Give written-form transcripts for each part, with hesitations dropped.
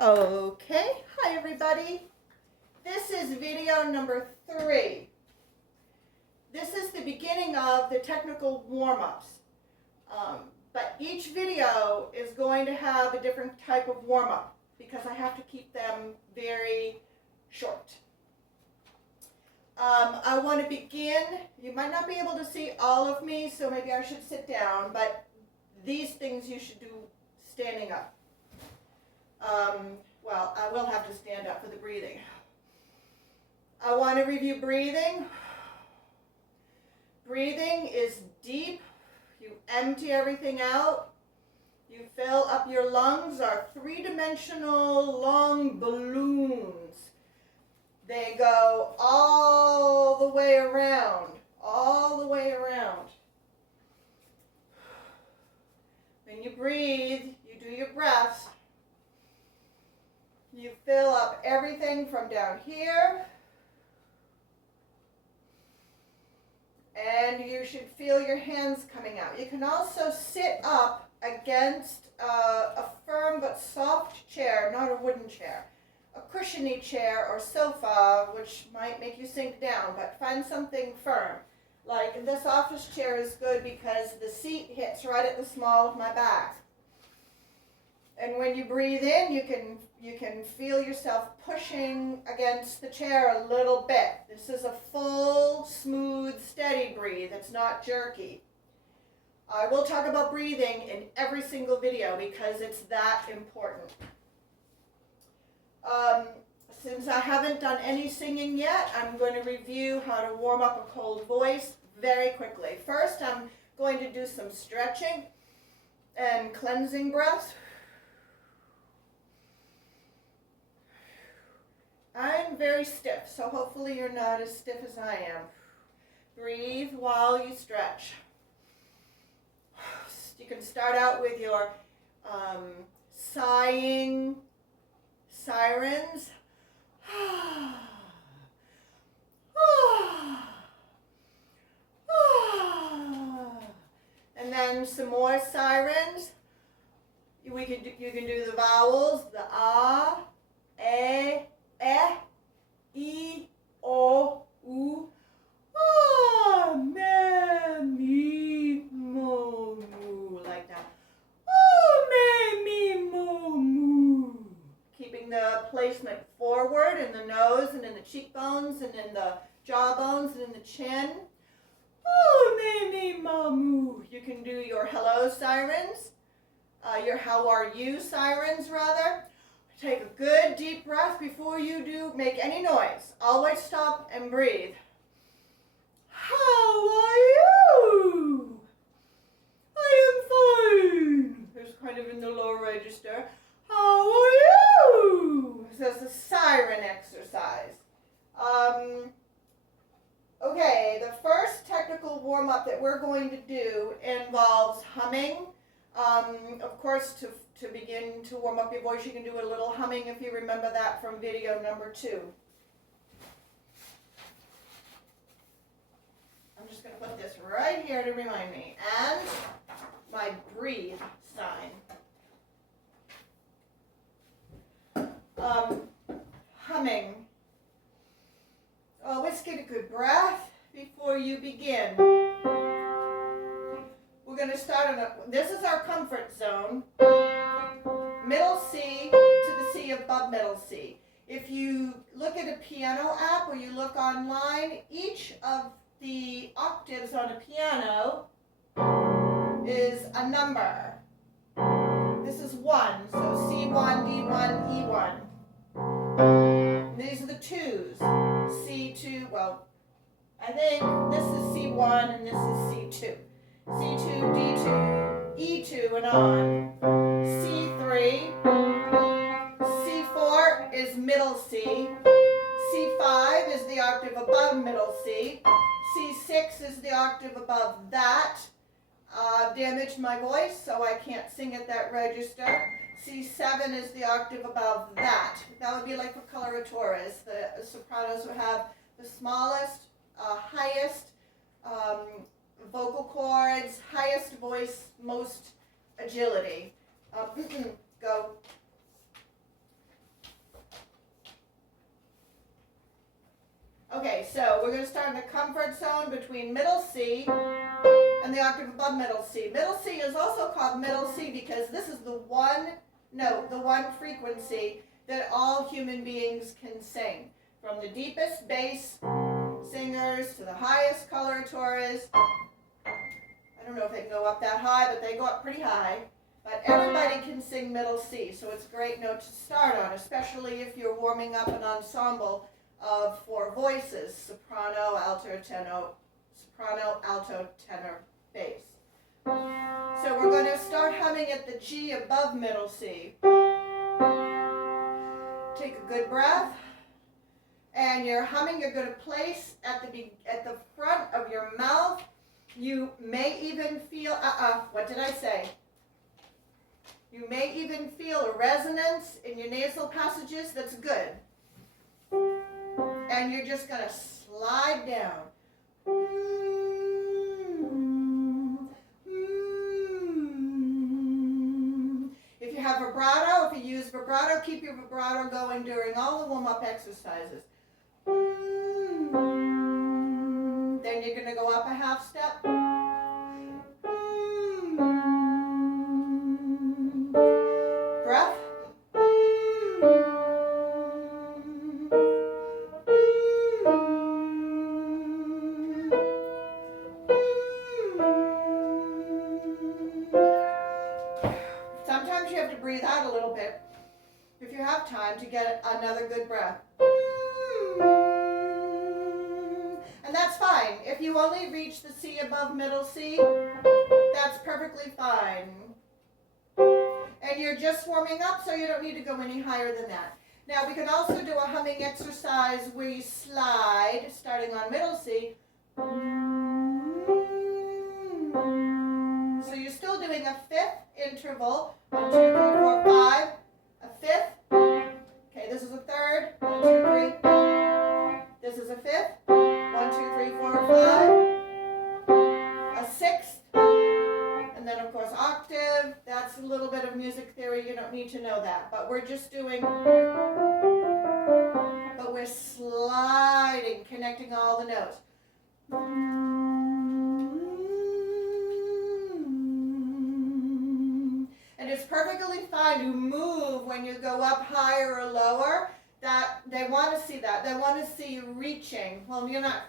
Okay, hi everybody. This is video number 3. This is the beginning of the technical warm-ups. But each video is going to have a different type of warm-up because I have to keep them very short. I want to begin. You might not be able to see all of me, so maybe I should sit down, but these things you should do standing up. Well, I will have to stand up for the breathing. I want to review breathing. Breathing is deep. You empty everything out. You fill up your lungs are 3-dimensional long balloons. They go all the way around, all the way around. When you breathe, you do your breaths. You fill up everything from down here, and you should feel your hands coming out. You can also sit up against a firm but soft chair, not a wooden chair, a cushiony chair or sofa, which might make you sink down, but find something firm. Like this office chair is good because the seat hits right at the small of my back. And when you breathe in, you can feel yourself pushing against the chair a little bit. This is a full, smooth, steady breathe. It's not jerky. I will talk about breathing in every single video because it's that important. Since I haven't done any singing yet, I'm going to review how to warm up a cold voice very quickly. First, I'm going to do some stretching and cleansing breaths. I'm very stiff, so hopefully you're not as stiff as I am. Breathe while you stretch. You can start out with your sighing sirens. And then some more sirens. You can do the vowels, the ah, eh, I, O, U, ah, me, mi, mo, mu, like that. Oh, me, mi, mo, mu. Keeping the placement forward in the nose and in the cheekbones and in the jawbones and in the chin. Oh, me, mi, mo, mu. You can do your hello sirens, your how are you sirens rather. Take a good deep breath before you do make any noise. Always stop and breathe. How are you? I am fine. There's kind of in the low register. How are you? So it's a siren exercise. Okay, the first technical warm-up that we're going to do involves humming. Of course, to begin to warm up your voice, you can do a little humming if you remember that from video number 2. I'm just going to put this right here to remind me. And my breathe sign. Humming. Always get a good breath before you begin. We're going to start this is our comfort zone. Middle C to the C above middle C. If you look at a piano app or you look online, each of the octaves on a piano is a number. This is 1, so C1, D1, E1. These are the 2s. C2, well, I think this is C1 and this is C2. C2, D2, E2, and on. C3, C4 is middle C. C5 is the octave above middle C. C6 is the octave above that. I've damaged my voice, so I can't sing at that register. C7 is the octave above that. That would be like for coloratores. The sopranos would have the smallest, highest vocal cords, highest voice, most agility. Go. we're going to start in the comfort zone between middle C and the octave above middle C. Middle C is also called middle C because this is the one note, the one frequency that all human beings can sing. From the deepest bass singers to the highest coloratores. I don't know if they can go up that high, but they go up pretty high. But everybody can sing middle C, so it's a great note to start on, especially if you're warming up an ensemble of 4 voices: soprano, alto, tenor, bass. So we're going to start humming at the G above middle C. Take a good breath. And your humming you're going to place at the front of your mouth. You may even feel, what did I say? You may even feel a resonance in your nasal passages. That's good. And you're just going to slide down. If you have vibrato, if you use vibrato, keep your vibrato going during all the warm-up exercises. Then you're going to go up a half step. Breath. Sometimes you have to breathe out a little bit if you have time to get another good breath. And that's fine. If you only reach the C above middle C, that's perfectly fine. And you're just warming up, so you don't need to go any higher than that. Now, we can also do a humming exercise where you slide, starting on middle C. So you're still doing a 5th interval. 1, 2, 3, 4, 5. A 5th. Okay, this is a 3rd. 1, 2, 3. This is a 5th. 1, 2, 3, 4, 5. A 6th. And then, of course, octave. That's a little bit of music theory. You don't need to know that. But we're just doing... But we're sliding, connecting all the notes. And it's perfectly fine to move when you go up higher or lower. That they want to see that. They want to see you reaching. Well, you're not,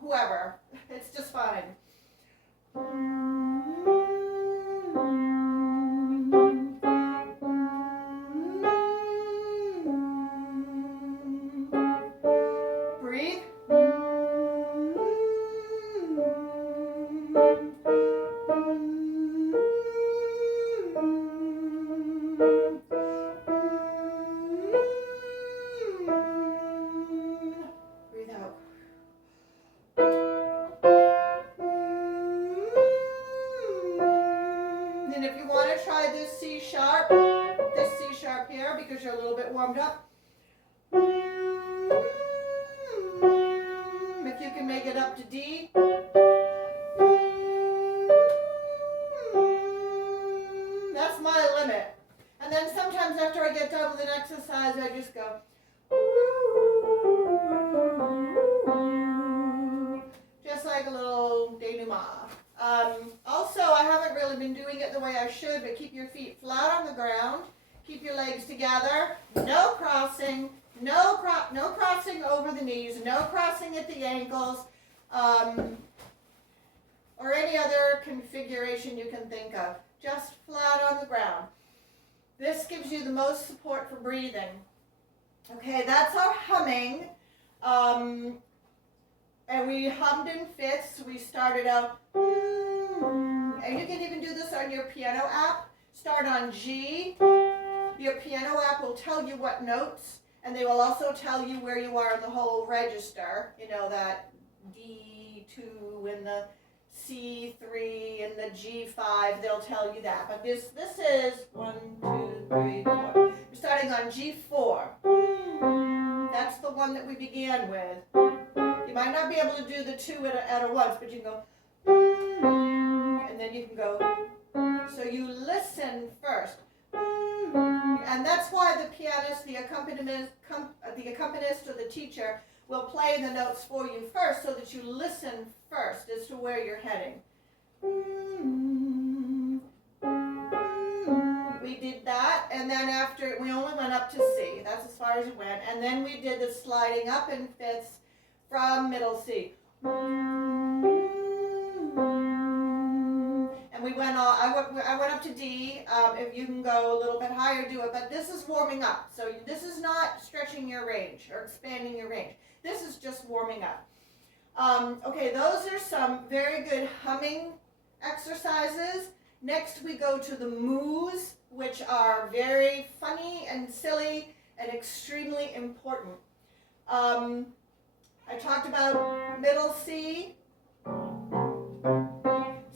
whoever. It's just fine. Breathe. And if you want to try this C sharp here, because you're a little bit warmed up. If you can make it up to D. That's my limit. And then sometimes after I get done with an exercise, I just go. Just like a little denouement. Also, I haven't really been doing it the way I should, but keep your feet flat on the ground. Keep your legs together. No crossing. No crossing over the knees. No crossing at the ankles. Or any other configuration you can think of. Just flat on the ground. This gives you the most support for breathing. Okay, that's our humming. And we hummed in fifths. We started out, and you can even do this on your piano app. Start on G. Your piano app will tell you what notes, and they will also tell you where you are in the whole register. You know, that D2 and the C3 and the G5, they'll tell you that. But this is 1, 2, 3, 4. We're starting on G4. That's the one that we began with. You might not be able to do the 2 at a once, but you can go, and then you can go. So you listen first. And that's why the pianist, the accompanist or the teacher we'll play the notes for you first so that you listen first as to where you're heading. We did that, and then after, we only went up to C. That's as far as it went. And then we did the sliding up in fifths from middle C. And we went all, I went up to D. If you can go a little bit higher, do it. But this is warming up. So this is not stretching your range or expanding your range. This is just warming up. Okay, those are some very good humming exercises. Next we go to the moos, which are very funny and silly and extremely important. I talked about middle C,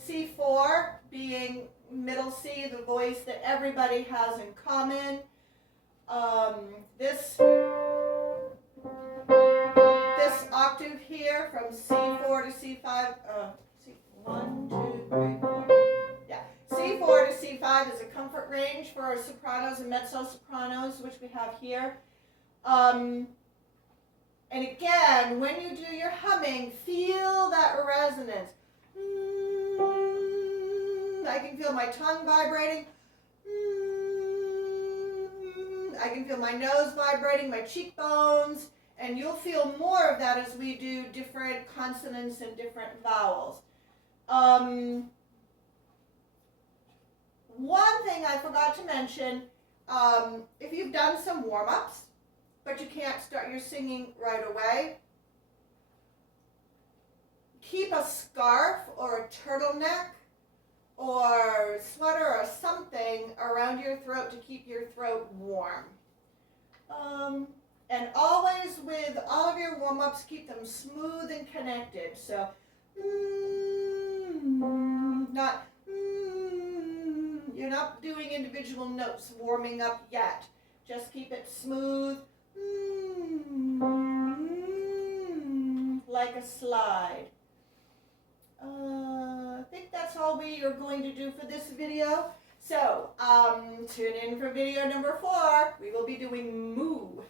C4 being middle C, the voice that everybody has in common. This octave here from C4 to C5, C1, 2, 3, 4. Yeah, C4 to C5 is a comfort range for our sopranos and mezzo-sopranos, which we have here. And again, when you do your humming, feel that resonance. I can feel my tongue vibrating. I can feel my nose vibrating, my cheekbones, and you'll feel more of that as we do different consonants and different vowels. One thing I forgot to mention, if you've done some warm-ups, but you can't start your singing right away, keep a scarf or a turtleneck or sweater or something around your throat to keep your throat warm. And always with all of your warm-ups, keep them smooth and connected. So, you're not doing individual notes warming up yet. Just keep it smooth, like a slide. I think that's all we are going to do for this video. So, tune in for video number 4. We will be doing moo.